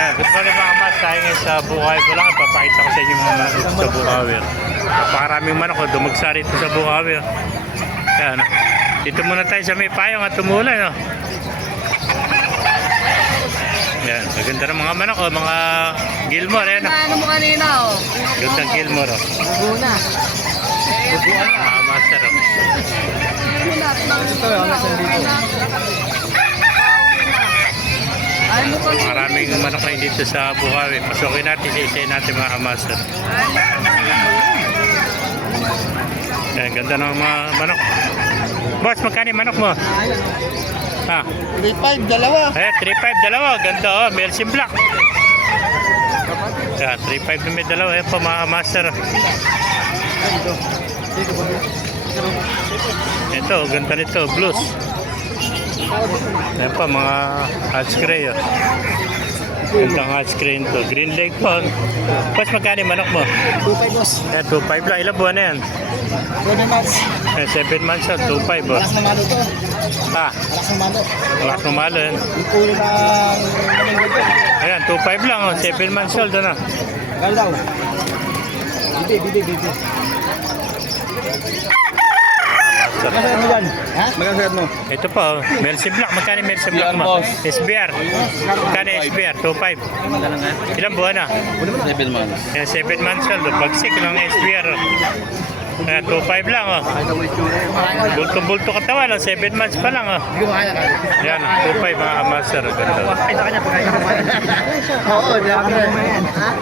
Yeah, good morning mga mas. Tayo ngayon sa Bukawi ko lang. Papakita ko sa inyo mga manok dito sa Bukawi. Napakaraming manok ko. Dumagsa rito sa Bukawi. Yan. Dito muna tayo sa may payong at tumulan. No? Yan. Maganda ng mga manok. Mga Gilmore. Yan. Ano mo kanina oh? Gandang Gilmore. Bugo na. Mga master. Ito yung nasa dito. Maraming manok kayo dito sa Bukawi. Pasukin natin sa isa natin mga master. Yan. Ganda ng mga manok. Boss, magkano yung manok mo? Ha? 3.5, dalawa. Eh, 3.5 dalawa. Ganda oh, Belgian Black. Yeah, 3.5 na may dalawa. Yan po mga master. Ito, ganda nito. Blues. Yan po mga hatch gray. Oh. Gandang hatch gray ito. Green leg po. Boss, magkano yung manok mo? 2.5 boss. Yan, 2.5 lang. Ilang buwan na yan? 7 months. Eh, 7 months old. 2.5 oh. Malakas na malo to. Ha? Malakas na malo. Wala kong malo yan. Yung pulo ng dito. Ayan, 2.5 lang oh. 7 months old ano. Gala daw. Bibi. Magkano mo yan? Ha? Magkano mo? Ito po, oh. Melcy Black. Magkano yung Melcy Black mo? SBR. Magkano yung SBR? 2.5. Ilang buwan na? 7 months. Yan, 7 months old. Bagsik ng SBR. Ayan, 2.5 lang oh. Bulto-bulto katawan. 7 months pa lang oh. Yan, 2.5 mga master. Ganda. Pakita ka niya. Oo, dami na yan.